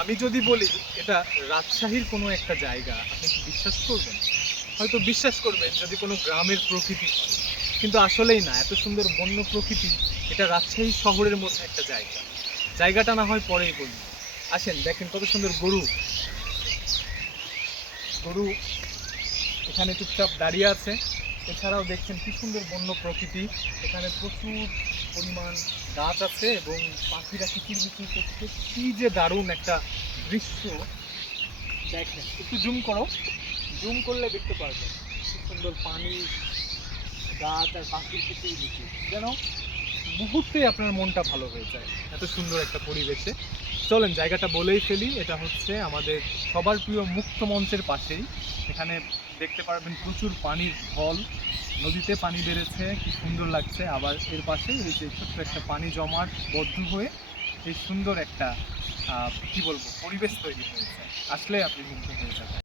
আমি যদি বলি এটা রাজশাহীর কোনো একটা জায়গা, আপনি কি বিশ্বাস করবেন? হয়তো বিশ্বাস করবেন যদি কোনো গ্রামের প্রকৃতি হয়, কিন্তু আসলেই না। এত সুন্দর বন্য প্রকৃতি, এটা রাজশাহী শহরের মধ্যে একটা জায়গা। জায়গাটা না হয় পরেই বলি। আসেন দেখেন কত সুন্দর গরু। গরু এখানে চুপচাপ দাঁড়িয়ে আছে। এছাড়াও দেখছেন কি সুন্দর বন্য প্রকৃতি। এখানে প্রচুর পরিমাণ গাছ আছে এবং পাখিরা কিচিরমিচির করছে। কি যে দারুণ একটা দৃশ্য! দেখেন, একটু জুম করো, জুম করলে দেখতে পারবেন কি সুন্দর পানি, গাছ আর পাখির কিচিরমিচির। যেন মুহূর্তেই আপনার মনটা ভালো হয়ে যায় এত সুন্দর একটা পরিবেশে। চলেন জায়গাটা বলেই ফেলি, এটা হচ্ছে আমাদের সবার প্রিয় মুক্ত মঞ্চের পাশেই। এখানে দেখতে পারবেন প্রচুর পানির ঢল, নদীতে পানি বেড়েছে, কি সুন্দর লাগছে। আবার এর পাশে এই যে ছোট্ট একটা পানি জমাট বদ্ধ হয়ে এই সুন্দর একটা কি বলবো পরিবেশ তৈরি হয়েছে। আসলে আপনি মুগ্ধ হয়ে যাবেন।